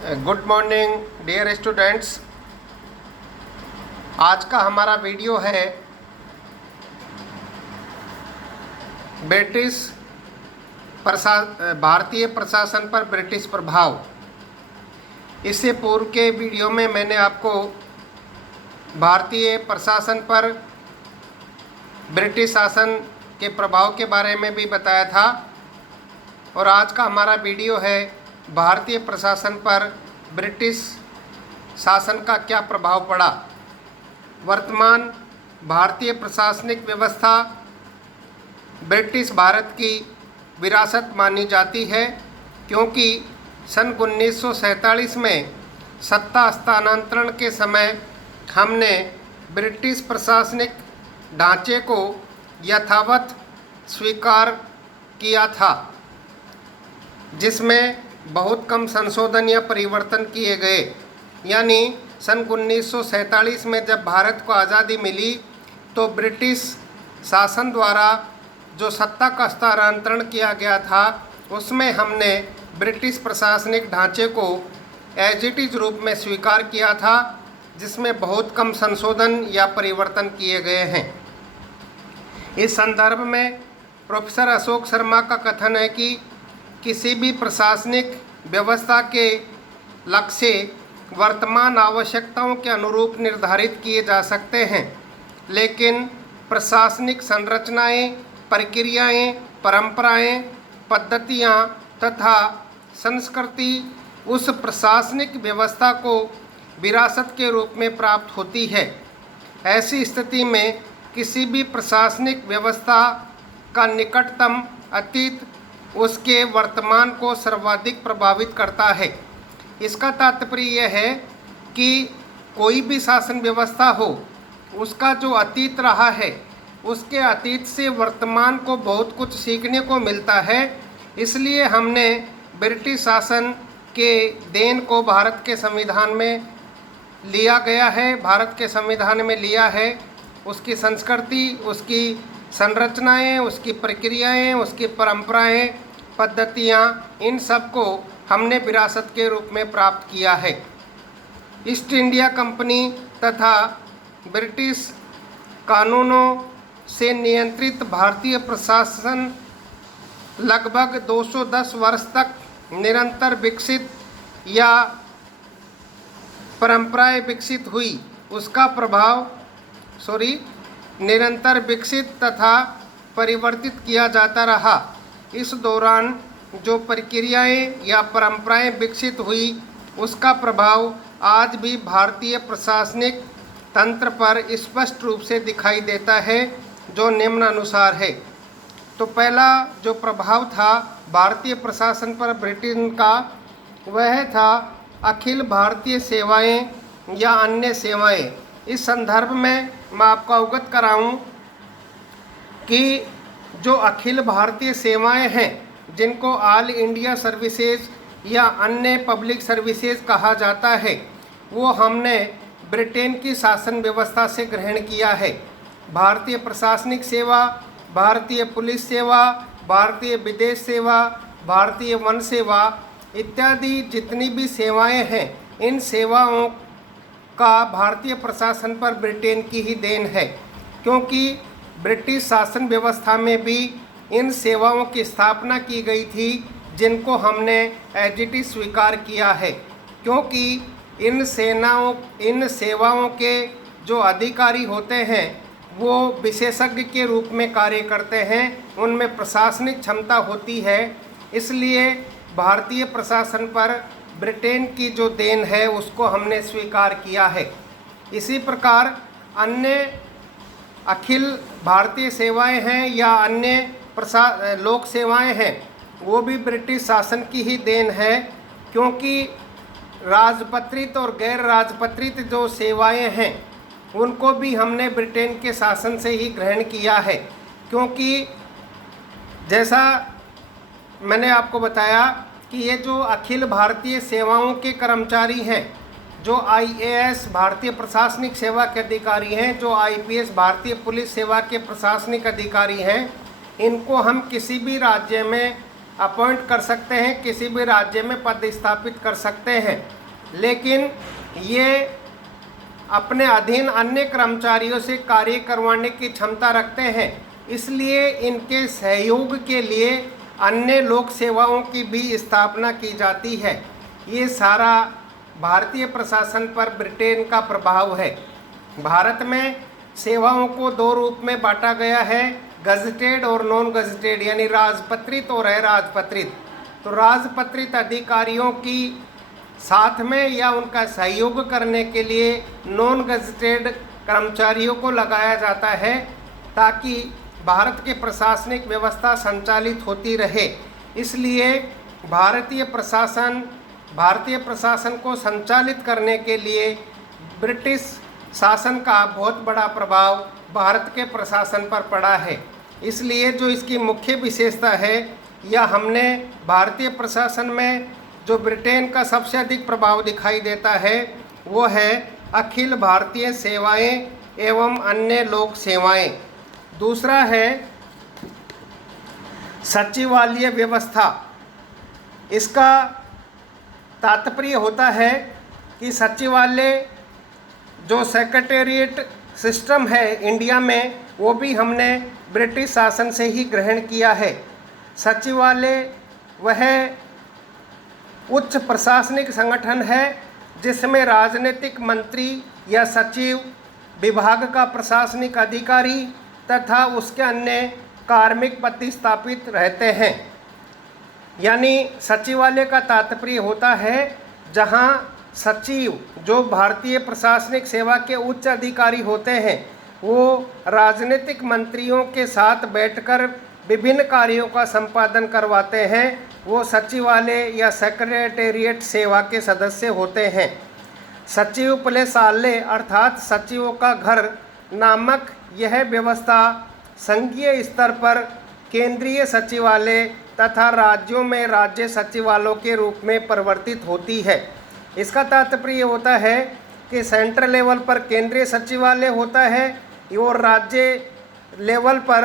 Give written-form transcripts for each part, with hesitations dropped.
Good morning dear students. आज का हमारा वीडियो है भारतीय प्रशासन पर ब्रिटिश प्रभाव। इससे पूर्व के वीडियो में मैंने आपको भारतीय प्रशासन पर ब्रिटिश शासन के प्रभाव के बारे में भी बताया था, और आज का हमारा वीडियो है भारतीय प्रशासन पर ब्रिटिश शासन का क्या प्रभाव पड़ा। वर्तमान भारतीय प्रशासनिक व्यवस्था ब्रिटिश भारत की विरासत मानी जाती है, क्योंकि सन 1947 में सत्ता हस्तांतरण के समय हमने ब्रिटिश प्रशासनिक ढांचे को यथावत स्वीकार किया था, जिसमें बहुत कम संशोधन या परिवर्तन किए गए। यानी सन 1947 में जब भारत को आज़ादी मिली तो ब्रिटिश शासन द्वारा जो सत्ता का हस्तांतरण किया गया था, उसमें हमने ब्रिटिश प्रशासनिक ढांचे को एज इट इज़ रूप में स्वीकार किया था, जिसमें बहुत कम संशोधन या परिवर्तन किए गए हैं। इस संदर्भ में प्रोफेसर अशोक शर्मा का कथन है कि किसी भी प्रशासनिक व्यवस्था के लक्ष्य वर्तमान आवश्यकताओं के अनुरूप निर्धारित किए जा सकते हैं, लेकिन प्रशासनिक संरचनाएं, प्रक्रियाएं, परंपराएं, पद्धतियां तथा संस्कृति उस प्रशासनिक व्यवस्था को विरासत के रूप में प्राप्त होती है। ऐसी स्थिति में किसी भी प्रशासनिक व्यवस्था का निकटतम अतीत उसके वर्तमान को सर्वाधिक प्रभावित करता है। इसका तात्पर्य यह है कि कोई भी शासन व्यवस्था हो, उसका जो अतीत रहा है, उसके अतीत से वर्तमान को बहुत कुछ सीखने को मिलता है। इसलिए हमने ब्रिटिश शासन के देन को भारत के संविधान में लिया गया है, भारत के संविधान में लिया है। उसकी संस्कृति, उसकी संरचनाएं, उसकी प्रक्रियाएं, उसकी परंपराएं, पद्धतियां, इन सब को हमने विरासत के रूप में प्राप्त किया है। ईस्ट इंडिया कंपनी तथा ब्रिटिश कानूनों से नियंत्रित भारतीय प्रशासन लगभग 210 वर्ष तक निरंतर विकसित या परंपराएं विकसित हुई। उसका प्रभाव निरंतर विकसित तथा परिवर्तित किया जाता रहा। इस दौरान जो प्रक्रियाएं या परंपराएं विकसित हुई, उसका प्रभाव आज भी भारतीय प्रशासनिक तंत्र पर स्पष्ट रूप से दिखाई देता है, जो निम्नानुसार है। तो पहला जो प्रभाव था भारतीय प्रशासन पर ब्रिटेन का, वह था अखिल भारतीय सेवाएं या अन्य सेवाएं। इस संदर्भ में मैं आपको अवगत कराऊं कि जो अखिल भारतीय सेवाएं हैं, जिनको ऑल इंडिया सर्विसेज या अन्य पब्लिक सर्विसेज कहा जाता है, वो हमने ब्रिटेन की शासन व्यवस्था से ग्रहण किया है। भारतीय प्रशासनिक सेवा, भारतीय पुलिस सेवा, भारतीय विदेश सेवा, भारतीय वन सेवा इत्यादि जितनी भी सेवाएं हैं, इन सेवाओं का भारतीय प्रशासन पर ब्रिटेन की ही देन है, क्योंकि ब्रिटिश शासन व्यवस्था में भी इन सेवाओं की स्थापना की गई थी, जिनको हमने एज इट इज़ स्वीकार किया है। क्योंकि इन सेवाओं के जो अधिकारी होते हैं, वो विशेषज्ञ के रूप में कार्य करते हैं, उनमें प्रशासनिक क्षमता होती है। इसलिए भारतीय प्रशासन पर ब्रिटेन की जो देन है, उसको हमने स्वीकार किया है। इसी प्रकार अन्य अखिल भारतीय सेवाएं हैं या अन्य लोक सेवाएं हैं, वो भी ब्रिटिश शासन की ही देन है, क्योंकि राजपत्रित और गैर राजपत्रित जो सेवाएं हैं, उनको भी हमने ब्रिटेन के शासन से ही ग्रहण किया है। क्योंकि जैसा मैंने आपको बताया कि ये जो अखिल भारतीय सेवाओं के कर्मचारी हैं, जो IAS भारतीय प्रशासनिक सेवा के अधिकारी हैं, जो IPS भारतीय पुलिस सेवा के प्रशासनिक अधिकारी हैं, इनको हम किसी भी राज्य में अपॉइंट कर सकते हैं, किसी भी राज्य में पद स्थापित कर सकते हैं, लेकिन ये अपने अधीन अन्य कर्मचारियों से कार्य करवाने की क्षमता रखते हैं। इसलिए इनके सहयोग के लिए अन्य लोक सेवाओं की भी स्थापना की जाती है। ये सारा भारतीय प्रशासन पर ब्रिटेन का प्रभाव है। भारत में सेवाओं को दो रूप में बांटा गया है, गजटेड और नॉन गजटेड, यानी राजपत्रित और अराजपत्रित। तो राजपत्रित अधिकारियों की साथ में या उनका सहयोग करने के लिए नॉन गजटेड कर्मचारियों को लगाया जाता है, ताकि भारत की प्रशासनिक व्यवस्था संचालित होती रहे। इसलिए भारतीय प्रशासन को संचालित करने के लिए ब्रिटिश शासन का बहुत बड़ा प्रभाव भारत के प्रशासन पर पड़ा है। इसलिए जो इसकी मुख्य विशेषता है, या हमने भारतीय प्रशासन में जो ब्रिटेन का सबसे अधिक प्रभाव दिखाई देता है, वो है अखिल भारतीय सेवाएं एवं अन्य लोक सेवाएं। दूसरा है सचिवालय व्यवस्था। इसका तात्पर्य होता है कि सचिवालय जो सेक्रेटेरिएट सिस्टम है इंडिया में, वो भी हमने ब्रिटिश शासन से ही ग्रहण किया है। सचिवालय वह उच्च प्रशासनिक संगठन है जिसमें राजनीतिक मंत्री या सचिव, विभाग का प्रशासनिक अधिकारी तथा उसके अन्य कार्मिक प्रतिस्थापित रहते हैं। यानी सचिवालय का तात्पर्य होता है जहां सचिव, जो भारतीय प्रशासनिक सेवा के उच्च अधिकारी होते हैं, वो राजनीतिक मंत्रियों के साथ बैठकर विभिन्न कार्यों का संपादन करवाते हैं। वो सचिवालय या सेक्रेटेरिएट सेवा के सदस्य होते हैं। सचिव प्लेसालय अर्थात सचिवों का घर नामक यह व्यवस्था संघीय स्तर पर केंद्रीय सचिवालय तथा राज्यों में राज्य सचिवालयों के रूप में परिवर्तित होती है। इसका तात्पर्य होता है कि सेंट्रल लेवल पर केंद्रीय सचिवालय होता है और राज्य लेवल पर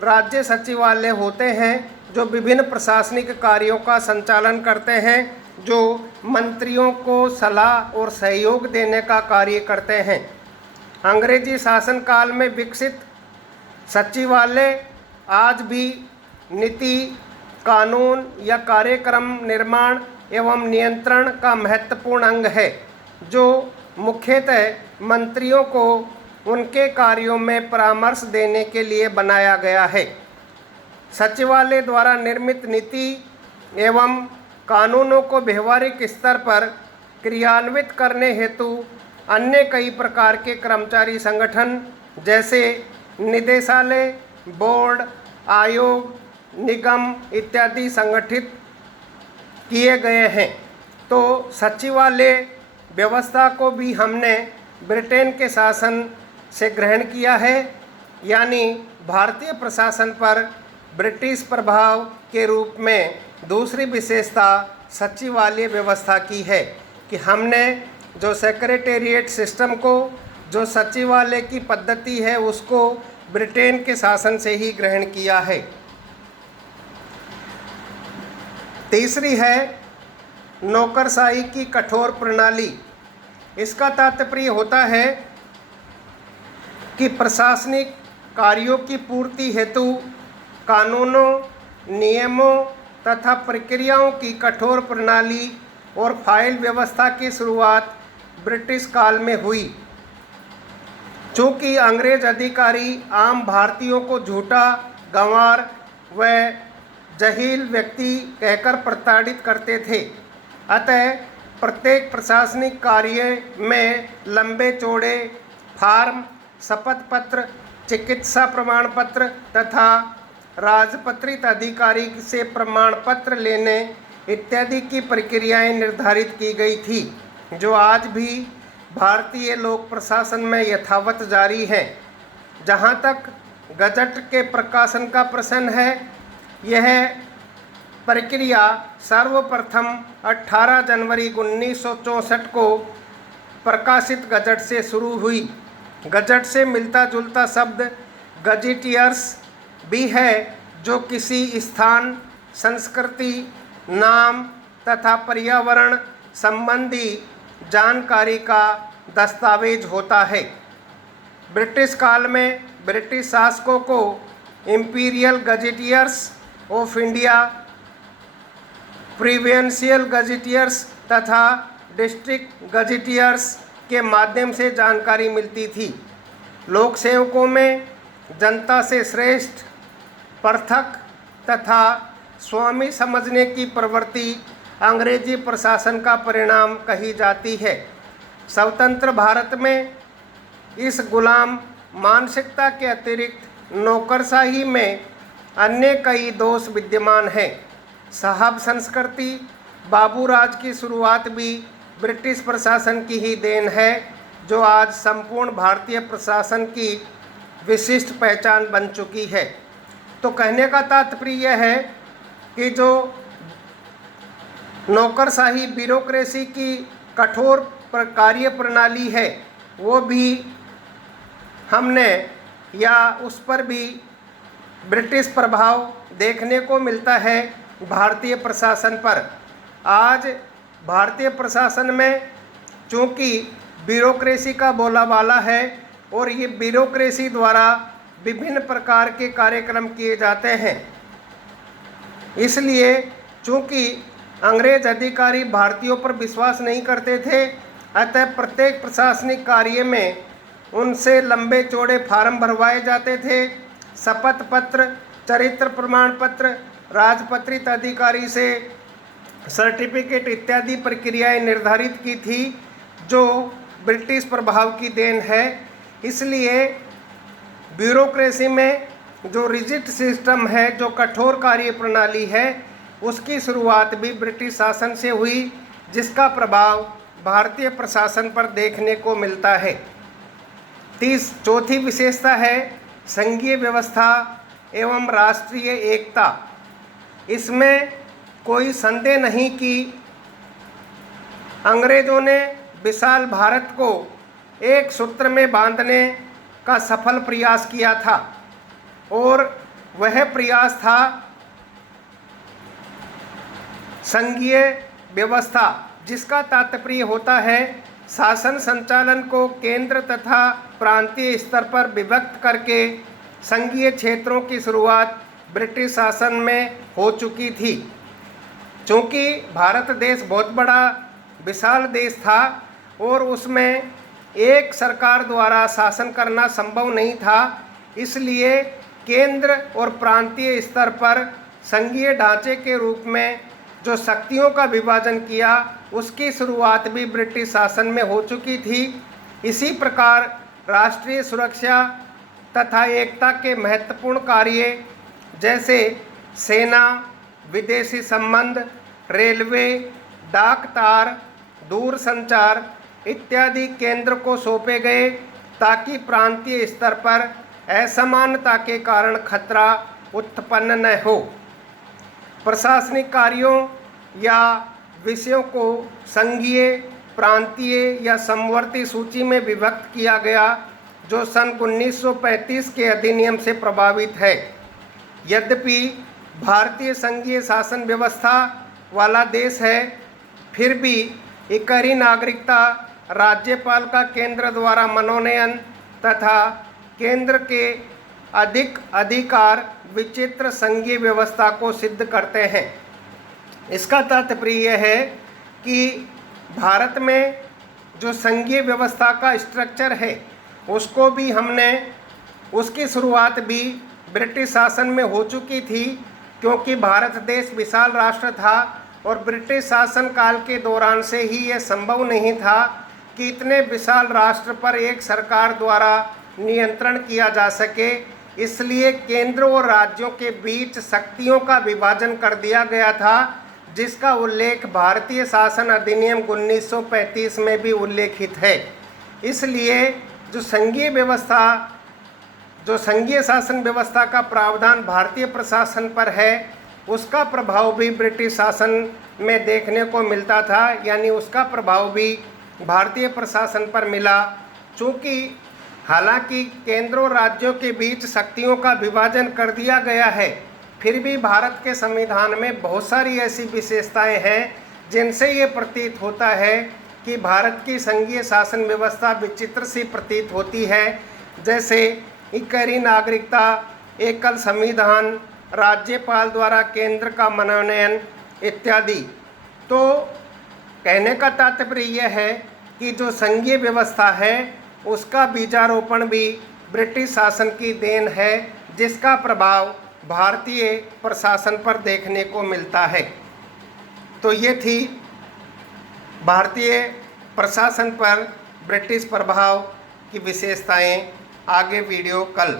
राज्य सचिवालय होते हैं, जो विभिन्न प्रशासनिक कार्यों का संचालन करते हैं, जो मंत्रियों को सलाह और सहयोग देने का कार्य करते हैं। अंग्रेजी शासन काल में विकसित सचिवालय आज भी नीति, कानून या कार्यक्रम निर्माण एवं नियंत्रण का महत्वपूर्ण अंग है, जो मुख्यतः मंत्रियों को उनके कार्यों में परामर्श देने के लिए बनाया गया है। सचिवालय द्वारा निर्मित नीति एवं कानूनों को व्यवहारिक स्तर पर क्रियान्वित करने हेतु अन्य कई प्रकार के कर्मचारी संगठन जैसे निदेशालय, बोर्ड, आयोग, निगम इत्यादि संगठित किए गए हैं। तो सचिवालय व्यवस्था को भी हमने ब्रिटेन के शासन से ग्रहण किया है, यानी भारतीय प्रशासन पर ब्रिटिश प्रभाव के रूप में दूसरी विशेषता सचिवालय व्यवस्था की है कि हमने जो सेक्रेटेरिएट सिस्टम को, जो सचिवालय की पद्धति है, उसको ब्रिटेन के शासन से ही ग्रहण किया है। तीसरी है नौकरशाही की कठोर प्रणाली। इसका तात्पर्य होता है कि प्रशासनिक कार्यों की पूर्ति हेतु कानूनों, नियमों तथा प्रक्रियाओं की कठोर प्रणाली और फाइल व्यवस्था की शुरुआत ब्रिटिश काल में हुई। चूँकि अंग्रेज अधिकारी आम भारतीयों को झूठा, गंवार व जहील व्यक्ति कहकर प्रताड़ित करते थे, अतः प्रत्येक प्रशासनिक कार्य में लंबे चौड़े फार्म, शपथ पत्र, चिकित्सा प्रमाण पत्र तथा राजपत्रित अधिकारी से प्रमाण पत्र लेने इत्यादि की प्रक्रियाएं निर्धारित की गई थी, जो आज भी भारतीय लोक प्रशासन में यथावत जारी है। जहां तक गजट के प्रकाशन का प्रश्न है, यह प्रक्रिया सर्वप्रथम 18 जनवरी 1964 को प्रकाशित गजट से शुरू हुई। गजट से मिलता जुलता शब्द गजेटियर्स भी है, जो किसी स्थान, संस्कृति, नाम तथा पर्यावरण संबंधी जानकारी का दस्तावेज होता है। ब्रिटिश काल में ब्रिटिश शासकों को imperial gazetteers of India, provincial gazetteers तथा डिस्ट्रिक्ट गजेटियर्स के माध्यम से जानकारी मिलती थी। लोक सेवकों में जनता से श्रेष्ठ, पृथक तथा स्वामी समझने की प्रवृत्ति अंग्रेजी प्रशासन का परिणाम कही जाती है। स्वतंत्र भारत में इस गुलाम मानसिकता के अतिरिक्त नौकरशाही में अन्य कई दोष विद्यमान हैं। साहब संस्कृति, बाबूराज की शुरुआत भी ब्रिटिश प्रशासन की ही देन है, जो आज संपूर्ण भारतीय प्रशासन की विशिष्ट पहचान बन चुकी है। तो कहने का तात्पर्य यह है कि जो नौकरशाही ब्यूरोक्रेसी की कठोर कार्य प्रणाली है, वो भी हमने या उस पर भी ब्रिटिश प्रभाव देखने को मिलता है भारतीय प्रशासन पर। आज भारतीय प्रशासन में चूँकि ब्यूरोक्रेसी का बोलाबाला है और ये ब्यूरोक्रेसी द्वारा विभिन्न प्रकार के कार्यक्रम किए जाते हैं, इसलिए चूँकि अंग्रेज अधिकारी भारतीयों पर विश्वास नहीं करते थे, अतः प्रत्येक प्रशासनिक कार्य में उनसे लंबे चौड़े फार्म भरवाए जाते थे। शपथ पत्र, चरित्र प्रमाण पत्र, राजपत्रित अधिकारी से सर्टिफिकेट इत्यादि प्रक्रियाएं निर्धारित की थी, जो ब्रिटिश प्रभाव की देन है। इसलिए ब्यूरोक्रेसी में जो रिजिड सिस्टम है, जो कठोर कार्य प्रणाली है, उसकी शुरुआत भी ब्रिटिश शासन से हुई, जिसका प्रभाव भारतीय प्रशासन पर देखने को मिलता है। चौथी विशेषता है संघीय व्यवस्था एवं राष्ट्रीय एकता। इसमें कोई संदेह नहीं कि अंग्रेजों ने विशाल भारत को एक सूत्र में बांधने का सफल प्रयास किया था, और वह प्रयास था संघीय व्यवस्था, जिसका तात्पर्य होता है शासन संचालन को केंद्र तथा प्रांतीय स्तर पर विभक्त करके संघीय क्षेत्रों की शुरुआत ब्रिटिश शासन में हो चुकी थी। चूँकि भारत देश बहुत बड़ा विशाल देश था और उसमें एक सरकार द्वारा शासन करना संभव नहीं था, इसलिए केंद्र और प्रांतीय स्तर पर संघीय ढांचे के रूप में जो शक्तियों का विभाजन किया, उसकी शुरुआत भी ब्रिटिश शासन में हो चुकी थी। इसी प्रकार राष्ट्रीय सुरक्षा तथा एकता के महत्वपूर्ण कार्य जैसे सेना, विदेशी संबंध, रेलवे, डाक तार, दूरसंचार इत्यादि केंद्र को सौंपे गए, ताकि प्रांतीय स्तर पर असमानता के कारण खतरा उत्पन्न न हो। प्रशासनिक कार्यों या विषयों को संघीय, प्रांतीय या समवर्ती सूची में विभक्त किया गया, जो सन 1935 के अधिनियम से प्रभावित है। यद्यपि भारतीय संघीय शासन व्यवस्था वाला देश है, फिर भी इकहरी नागरिकता, राज्यपाल का केंद्र द्वारा मनोनयन तथा केंद्र के अधिक अधिकार विचित्र संघीय व्यवस्था को सिद्ध करते हैं। इसका तात्पर्य यह है कि भारत में जो संघीय व्यवस्था का स्ट्रक्चर है, उसको भी हमने, उसकी शुरुआत भी ब्रिटिश शासन में हो चुकी थी, क्योंकि भारत देश विशाल राष्ट्र था और ब्रिटिश शासन काल के दौरान से ही यह संभव नहीं था कि इतने विशाल राष्ट्र पर एक सरकार द्वारा नियंत्रण किया जा सके। इसलिए केंद्र और राज्यों के बीच शक्तियों का विभाजन कर दिया गया था, जिसका उल्लेख भारतीय शासन अधिनियम 1935 में भी उल्लेखित है। इसलिए जो संघीय शासन व्यवस्था का प्रावधान भारतीय प्रशासन पर है, उसका प्रभाव भी ब्रिटिश शासन में देखने को मिलता था, यानी उसका प्रभाव भी भारतीय प्रशासन पर मिला। चूँकि हालांकि केंद्र और राज्यों के बीच शक्तियों का विभाजन कर दिया गया है, फिर भी भारत के संविधान में बहुत सारी ऐसी विशेषताएं हैं जिनसे ये प्रतीत होता है कि भारत की संघीय शासन व्यवस्था विचित्र सी प्रतीत होती है। जैसे इकहरी नागरिकता, एकल संविधान, राज्यपाल द्वारा केंद्र का मनोनयन इत्यादि। तो कहने का तात्पर्य यह है कि जो संघीय व्यवस्था है उसका बीजारोपण भी ब्रिटिश शासन की देन है, जिसका प्रभाव भारतीय प्रशासन पर देखने को मिलता है। तो ये थी भारतीय प्रशासन पर ब्रिटिश प्रभाव की विशेषताएं। आगे वीडियो कल।